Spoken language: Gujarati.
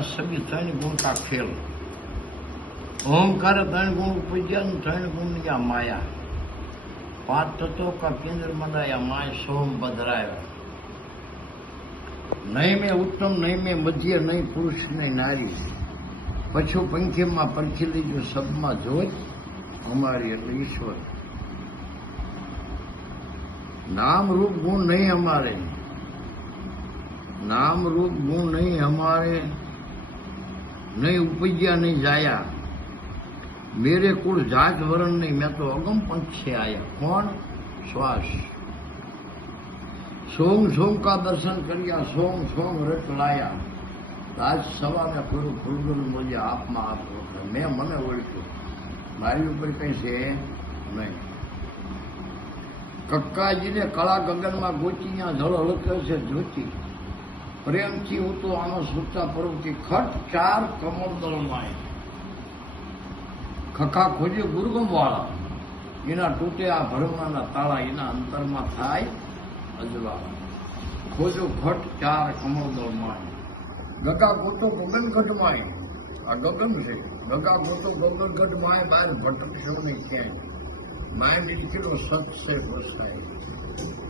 ના સબી ત્રણ ગુણ કા ખેલ ઓમકાર ત્રણ ગુણ ઉપજ્યા ત્રણ ગુણ યા માયા પાંચ તત્વો કા કેન્દ્ર મંડાયા માય સોમ બદરાયો નહીં મેં ઉત્તમ નહીં મેં મધ્ય નહીં પુરુષ નહીં નારી પશુ પંખીમાં પરખી લીધું સબમાં જોત અમારી એટલે ઈશ્વર નામ રૂપ ગુણ નહીં અમારે नाम रूप गुण नहीं हमारे नहीं उपज्या नहीं जाया मेरे कुल जात वरण नहीं मैं तो अगम पंथ से आया कौन श्वास सोम सोम का दर्शन करिया सोम सोम रट लाया आज सवा में पूરું ફૂલગુલ मुझे आप में आप मैं મને ઓળખ્યું મારી ઉપર કઈ છે નહીં કક્કાજીને કળા ગગનમાં ગોચીયા જળ હળકે છે જ્યોતિ પ્રેમથી હું તો આનો સૂચતા પર્વતી ખટ ચાર કમળ દળમાય ખખા ખોજે ગુરગમ વાળા એના તૂટે આ ભરમાના તાળા એના અંતરમાં થાય અજવાળા ખોજો ખટ ચાર કમળ દળમાય ગગા ગોતો ગગન ઘટમાય આ ગગન છે ગગા ગોતો ગગન ઘટમાય બહાર ભટકશો નહીં ક્યાંય માય મિલકેલો સત છે વસાય